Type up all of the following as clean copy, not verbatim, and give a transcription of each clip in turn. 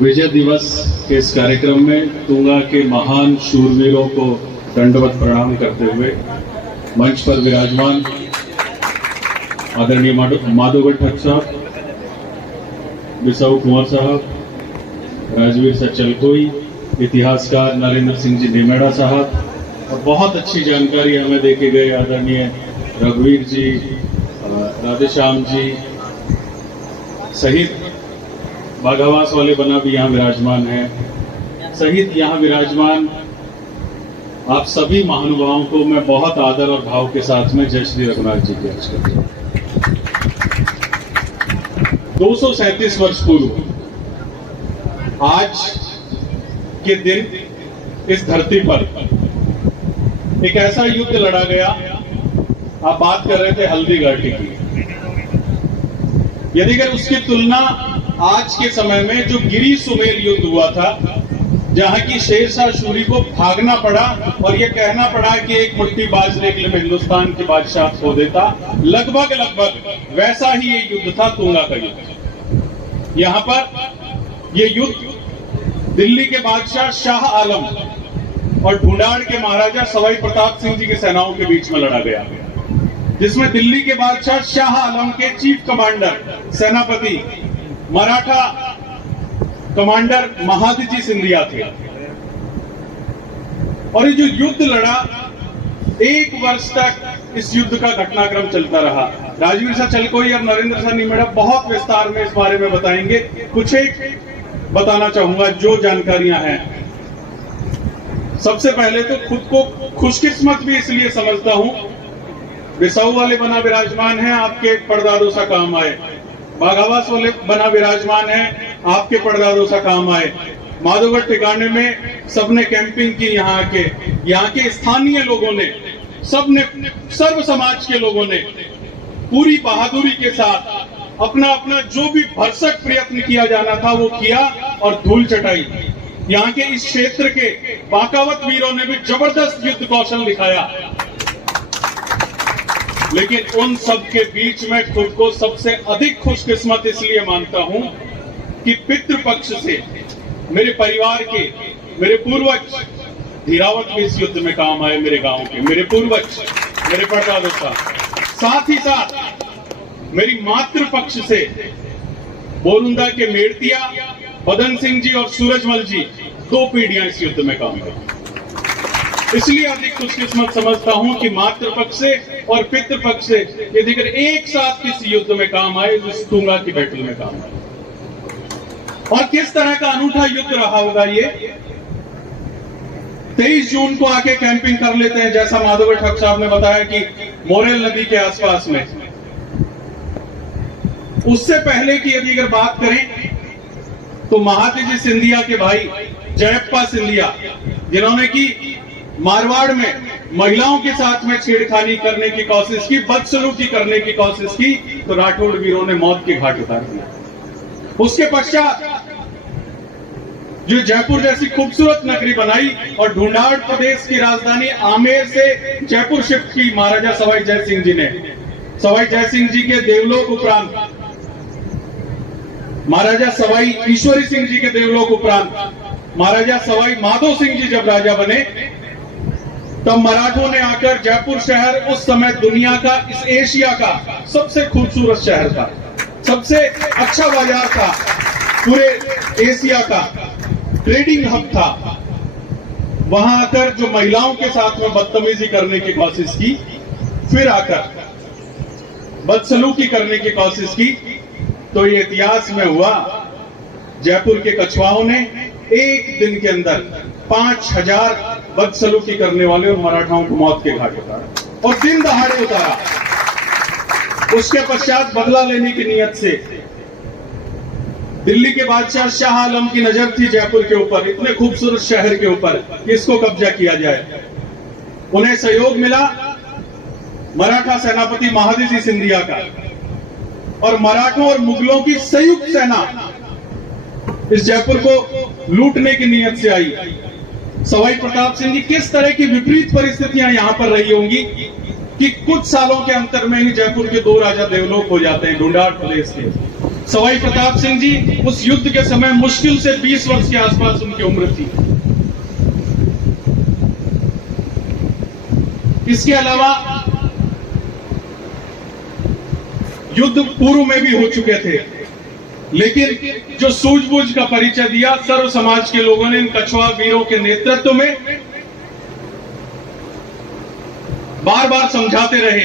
विजय दिवस के इस कार्यक्रम में तुंगा के महान शूरवीरों को दंडवत प्रणाम करते हुए मंच पर विराजमान आदरणीय माधोगढ़ ठग साहब, बिसाऊ कुंवर साहब, राजवीर सचलकोई, इतिहासकार नरेंद्र सिंह जी निमेड़ा साहब और बहुत अच्छी जानकारी हमें देके गए आदरणीय रघुवीर जी, राधेश्याम जी सहित बाघावास वाले बना भी यहाँ विराजमान है, सहित यहाँ विराजमान आप सभी महानुभावों को मैं बहुत आदर और भाव के साथ में जय श्री रघुनाथ जी की अर्ज करता हूँ। 237 वर्ष पूर्व आज के दिन इस धरती पर एक ऐसा युद्ध लड़ा गया। आप बात कर रहे थे हल्दी घाटी की, यदि अगर उसकी तुलना आज के समय में जो गिरी सुमेल युद्ध हुआ था, जहां की शेरशाह सूरी को भागना पड़ा और यह कहना पड़ा कि एक मुट्ठी बाजरे के लिए मैं हिंदुस्तान के बादशाह खो देता, लगभग वैसा ही ये युद्ध था तुंगा का युद्ध। यहां पर यह युद्ध दिल्ली के बादशाह शाह आलम और ढूंढाड़ के महाराजा सवाई प्रताप सिंह जी की सेनाओं के बीच में लड़ा गया, जिसमें दिल्ली के बादशाह शाह आलम के चीफ कमांडर सेनापति मराठा कमांडर महादजी सिंधिया थे। और ये जो युद्ध लड़ा, 1 वर्ष तक इस युद्ध का घटनाक्रम चलता रहा। राजवीर सचलकोई और नरेंद्र सिंह निमेड़ा बहुत विस्तार में इस बारे में बताएंगे। कुछ एक बताना चाहूंगा जो जानकारियां हैं। सबसे पहले तो खुद को खुशकिस्मत भी इसलिए समझता हूं, बिसाऊ वाले बना विराजमान है, आपके परदादों सा काम आए। बाघावास वाले बना विराजमान है, आपके परदादों सा काम आए। माधोगढ़ ठिकाने में सबने कैंपिंग की, यहाँ के स्थानीय लोगों ने, सबने, सर्व समाज के लोगों ने पूरी बहादुरी के साथ अपना अपना जो भी भरसक प्रयत्न किया जाना था वो किया और धूल चटाई। यहाँ के इस क्षेत्र के बाकावत वीरों ने भी जबरदस्त युद्ध कौशल दिखाया। लेकिन उन सब के बीच में खुद को सबसे अधिक खुशकिस्मत इसलिए मानता हूं कि पितृपक्ष से मेरे परिवार के, मेरे पूर्वज धीरावत भी इस युद्ध में काम आए। मेरे गांव के मेरे पूर्वज, मेरे परदादों का, साथ ही साथ मेरी मातृपक्ष से बोरुंदा के मेड़तिया, बदन सिंह जी और सूरजमल जी 2 पीढ़ियां इस युद्ध में काम आई। इसलिए अधिक खुशकिस्मत समझता हूं कि मातृपक्ष से और पितृपक्ष से यदि अगर एक साथ किसी युद्ध में काम आए तो तुंगा की बैटल में काम आए। और किस तरह का अनूठा युद्ध रहा होगा ये। 23 जून को आके कैंपिंग कर लेते हैं, जैसा माधोगढ़ ठग साहब ने बताया कि मोरेल नदी के आसपास में। उससे पहले की यदि अगर बात करें तो महादजी सिंधिया के भाई जयप्पा सिंधिया, जिन्होंने की मारवाड़ में महिलाओं के साथ में छेड़खानी करने की कोशिश की, बदसलूकी करने की कोशिश की, तो राठौड़ वीरों ने मौत के घाट उतार दिया। उसके पश्चात जो जयपुर जैसी खूबसूरत नगरी बनाई और ढूंढाड़ प्रदेश की राजधानी आमेर से जयपुर शिफ्ट की महाराजा सवाई जय सिंह जी ने। सवाई जय सिंह जी के देवलोक उपरांत महाराजा सवाई ईश्वरी सिंह जी के देवलोक उपरांत महाराजा सवाई माधो सिंह जी जब राजा बने, तब मराठों ने आकर जयपुर शहर उस समय दुनिया का, इस एशिया का सबसे खूबसूरत शहर था, सबसे अच्छा बाजार था, पूरे एशिया का ट्रेडिंग हब था। वहां आकर जो महिलाओं के साथ में बदतमीजी करने की कोशिश की, फिर आकर बदसलूकी करने की कोशिश की, तो ये इतिहास में हुआ। जयपुर के कछुआओं ने एक दिन के अंदर 5000 बदसलूकी करने वाले और मराठाओं को मौत के घाट उतारा और दिन दहाड़े उतारा। उसके पश्चात बदला लेने की नीयत से दिल्ली के बादशाह शाह आलम की नजर थी जयपुर के ऊपर, इतने खूबसूरत शहर के ऊपर, कि इसको कब्जा किया जाए। उन्हें सहयोग मिला मराठा सेनापति महादजी सिंधिया का, और मराठों और मुगलों की संयुक्त सेना इस जयपुर को लूटने की नीयत से आई। सवाई प्रताप सिंह जी, किस तरह की विपरीत परिस्थितियां यहां पर रही होंगी कि कुछ सालों के अंतर में ही जयपुर के 2 राजा देवलोक हो जाते हैं ढूंढाड़ प्रदेश के। सवाई प्रताप सिंह जी उस युद्ध के समय मुश्किल से 20 वर्ष के आसपास उनकी उम्र थी। इसके अलावा युद्ध पूर्व में भी हो चुके थे, लेकिन जो सूझबूझ का परिचय दिया सर्व समाज के लोगों ने इन कछुआ वीरों के नेतृत्व में बार बार समझाते रहे।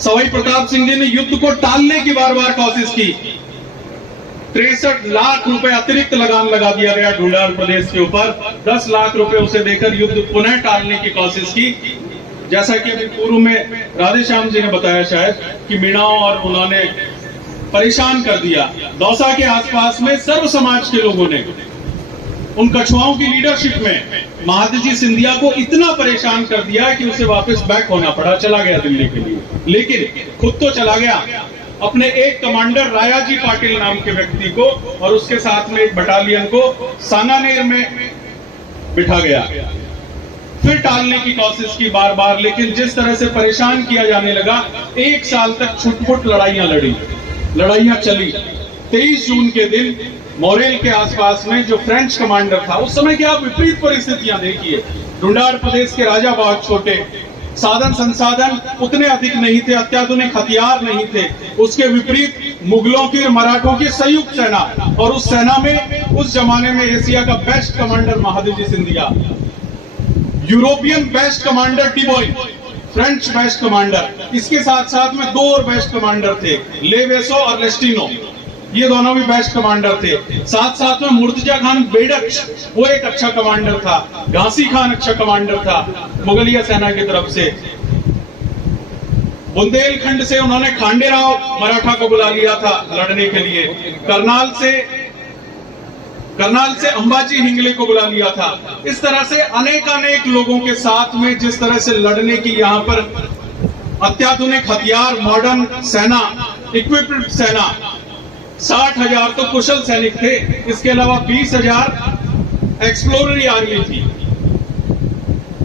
सवाई प्रताप सिंह जी ने युद्ध को टालने की बार बार कोशिश की। 63 लाख रुपए अतिरिक्त लगान लगा दिया गया ढूंढाड़ प्रदेश के ऊपर। 10 लाख रुपए उसे देकर युद्ध पुनः टालने की कोशिश की। जैसा कि अभी पूर्व में राधेश्याम जी ने बताया शायद कि मीणाओं और उन्होंने परेशान कर दिया। दौसा के आसपास में सर्व समाज के लोगों ने उन कछुआओं की लीडरशिप में महादजी सिंधिया को इतना परेशान कर दिया कि उसे वापस बैक होना पड़ा, चला गया दिल्ली के लिए। लेकिन खुद तो चला गया, अपने एक कमांडर रायाजी पाटिल नाम के व्यक्ति को और उसके साथ में एक बटालियन को सांगानेर में बिठा गया। फिर टालने की कोशिश की बार बार, लेकिन जिस तरह से परेशान किया जाने लगा, 1 साल तक छुटपुट लड़ाइयां चली। 23 जून के दिन मोरेल के आसपास में जो फ्रेंच कमांडर था, उस समय की आप विपरीत परिस्थितियां देखिए। ढूंढाड़ प्रदेश के राजा बहुत छोटे, साधन संसाधन उतने अधिक नहीं थे, अत्याधुनिक हथियार नहीं थे। उसके विपरीत मुगलों की और मराठों की संयुक्त सेना, और उस सेना में उस जमाने में एशिया का best commander Mahadji Scindia, European best commander de Boigne, French best commander, इसके साथ साथ में 2 और बेस्ट कमांडर थे, लेवेसो और लेस्टिनो, ये दोनों भी बेस्ट कमांडर थे। साथ साथ में मुर्तजा खान बेडक, वो एक अच्छा कमांडर था। घासी खान अच्छा कमांडर था मुगलिया सेना की तरफ से। बुंदेलखंड से उन्होंने खांडेराव मराठा को बुला लिया था लड़ने के लिए। करनाल से अंबाजी हिंगले को बुला लिया था। इस तरह से अनेक लोगों के साथ में जिस तरह से लड़ने की यहाँ पर अत्याधुनिक हथियार, मॉडर्न सेना, इक्विप्ड सेना, 60,000 तो कुशल सैनिक थे, इसके अलावा 20,000 एक्सप्लोररी आर्मी थी।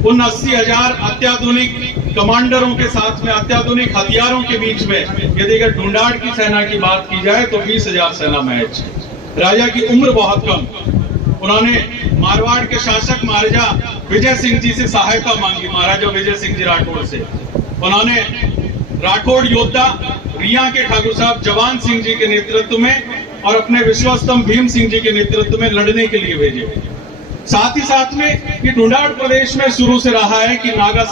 उन 80,000 अत्याधुनिक कमांडरों के साथ में, अत्याधुनिक हथियारों के बीच में यदि अगर ढूंढाड़ की सेना की बात की जाए तो 20,000 सेना मैच। राजा की उम्र बहुत कम। उन्होंने मारवाड़ के शासक महाराजा विजय सिंह जी से सहायता मांगी, महाराजा विजय सिंह जी राठौड़ से। उन्होंने राठौड़ योद्धा रिया के ठाकुर साहब जवान सिंह जी के नेतृत्व में और अपने विश्वस्तंभ भीम सिंह जी के नेतृत्व में लड़ने के लिए भेजे। साथ ही साथ में ये ढूंढाड़ प्रदेश में शुरू से रहा है कि नागा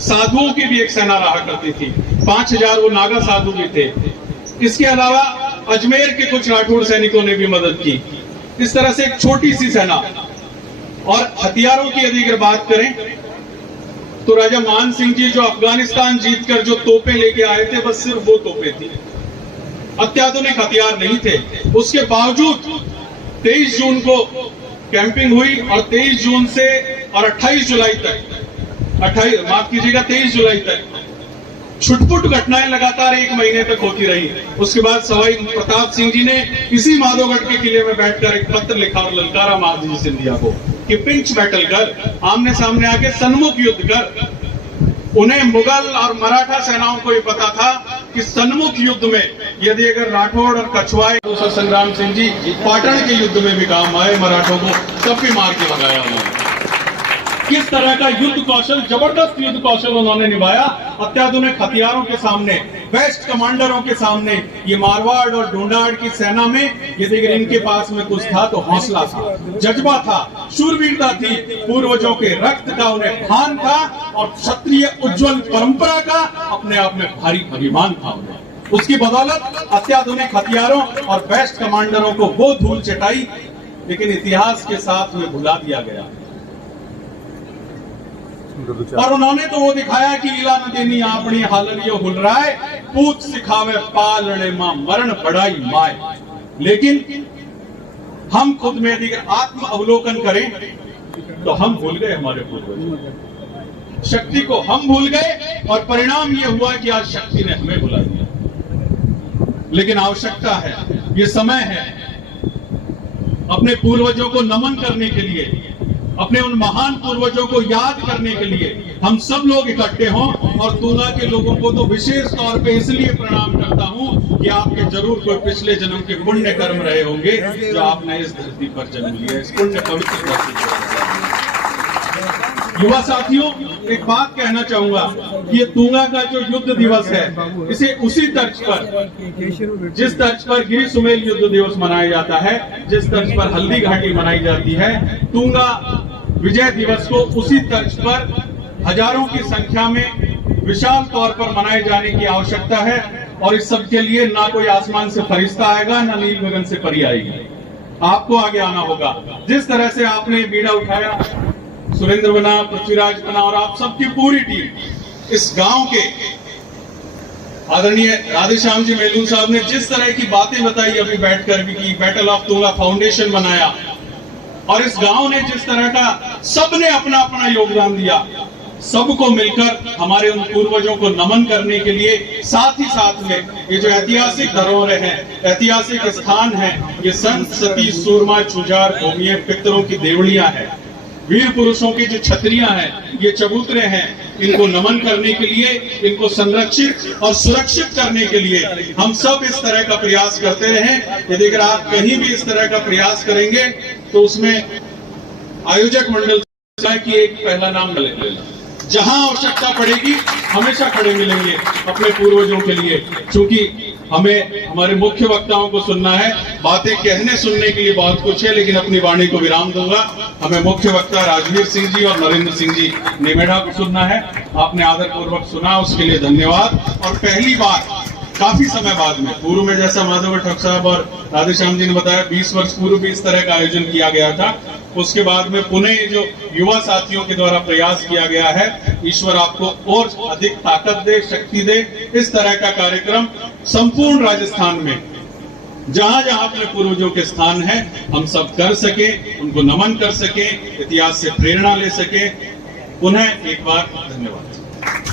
साधुओं की भी एक सेना रहा करती थी। 5,000 वो नागा साधु भी थे। इसके अलावा अजमेर के कुछ राठौड़ सैनिकों ने भी मदद की। इस तरह से एक छोटी सी सेना। और हथियारों की यदि अगर बात करें तो राजा मान सिंह जी जो अफगानिस्तान जीतकर जो तोपें लेके आए थे, बस सिर्फ वो तोपें थी, अत्याधुनिक हथियार नहीं थे। उसके बावजूद 23 जून को कैंपिंग हुई और 23 जून से और 23 जुलाई तक छुटपुट घटनाएं लगातार 1 महीने तक होती रही। उसके बाद सवाई प्रताप सिंह जी ने इसी माधोगढ़ के किले में बैठकर एक पत्र लिखा और ललकारा महादजी सिंधिया को कि पिंच बैटल कर, आमने सामने आके सन्मुख युद्ध कर। उन्हें मुगल और मराठा सेनाओं को ये पता था कि सन्मुख युद्ध में यदि अगर राठौड़ और कछुआए संग्राम सिंह जी पाटन के युद्ध में भी काम आए, मराठों को तब भी मार के भगाया उन्होंने। किस तरह का युद्ध कौशल, जबरदस्त युद्ध कौशल उन्होंने निभाया अत्याधुनिक हथियारों के सामने, बेस्ट कमांडरों के सामने। ये मारवाड़ और ढूंढाड़ की सेना में यदि इनके पास में कुछ था तो हौसला था, जज्बा था, शूरवीरता थी, पूर्वजों के रक्त का उन्हें भान था और क्षत्रिय उज्जवल परंपरा का अपने आप में भारी अभिमान था उन्हें। उसकी बदौलत अत्याधुनिक हथियारों और बेस्ट कमांडरों को वो धूल चटाई, लेकिन इतिहास के साथ में भुला दिया गया। और उन्होंने तो वो दिखाया कि इला न देनी आपनी हालनियो हुल रहा है, पूत सिखावे पालने मां मरण बढ़ाई माए। लेकिन हम खुद में यदि आत्म अवलोकन करें तो हम भूल गए हमारे पूर्वज, शक्ति को हम भूल गए और परिणाम ये हुआ कि आज शक्ति ने हमें भुला दिया। लेकिन आवश्यकता है, ये समय है अपने पूर्वजों को नमन करने के लिए, अपने उन महान पूर्वजों को याद करने के लिए हम सब लोग इकट्ठे हों। और तूंगा के लोगों को तो विशेष तौर पे इसलिए प्रणाम करता हूं कि आपके जरूर कोई पिछले जन्म के पुण्य कर्म रहे होंगे जो आपने इस धरती पर जन्म लिया, इस पुण्य पवित्र धरती पर। युवा साथियों, एक बात कहना चाहूंगा कि ये तूंगा का जो युद्ध दिवस है, इसे उसी तर्ज पर, जिस तर्ज पर गिरी सुमेल युद्ध दिवस मनाया जाता है, जिस तर्ज पर हल्दी घाटी मनाई जाती है, तूंगा विजय दिवस को उसी तर्ज पर हजारों की संख्या में विशाल तौर पर मनाए जाने की आवश्यकता है। और इस सब के लिए ना कोई आसमान से फरिश्ता आएगा, ना नील गगन से परी आएगी, आपको आगे आना होगा। जिस तरह से आपने बीड़ा उठाया, सुरेंद्र बना, पृथ्वीराज बना और आप सबकी पूरी टीम, इस गांव के आदरणीय राधेश्याम जी मेलू साहब ने जिस तरह की बातें बताई अभी बैठकर भी की, बैटल ऑफ तूंगा फाउंडेशन बनाया, और इस गांव ने जिस तरह का सबने अपना अपना योगदान दिया, सबको मिलकर हमारे उन पूर्वजों को नमन करने के लिए, साथ ही साथ में ये जो ऐतिहासिक धरोहरें हैं, ऐतिहासिक स्थान है, ये संत सती सूरमा चुजार भूमियां पितरों की देवड़ियां हैं, वीर पुरुषों की जो छतरियां हैं, ये चबूतरे हैं, इनको नमन करने के लिए, इनको संरक्षित और सुरक्षित करने के लिए हम सब इस तरह का प्रयास करते रहे। यदि अगर आप कहीं भी इस तरह का प्रयास करेंगे तो उसमें आयोजक मंडल की एक पहला नाम ले लेना। जहां आवश्यकता पड़ेगी हमेशा खड़े मिलेंगे अपने पूर्वजों के लिए, क्योंकि हमें हमारे मुख्य वक्ताओं को सुनना है। बातें कहने सुनने के लिए बहुत कुछ है, लेकिन अपनी वाणी को विराम दूंगा। हमें मुख्य वक्ता राजवीर सिंह जी और नरेंद्र सिंह जी निमेड़ा को सुनना है। आपने आदर पूर्वक सुना, उसके लिए धन्यवाद। और पहली बार काफी समय बाद में, पूर्व में जैसा माधव ठग साहब और राधेश्याम जी ने बताया 20 वर्ष पूर्व भी इस तरह का आयोजन किया गया था, उसके बाद में पुनः जो युवा साथियों के द्वारा प्रयास किया गया है, ईश्वर आपको और अधिक ताकत दे, शक्ति दे। इस तरह का कार्यक्रम संपूर्ण राजस्थान में जहां जहां अपने पूर्वजों के स्थान है, हम सब कर सके, उनको नमन कर सके, इतिहास से प्रेरणा ले सके। पुनः एक बार धन्यवाद।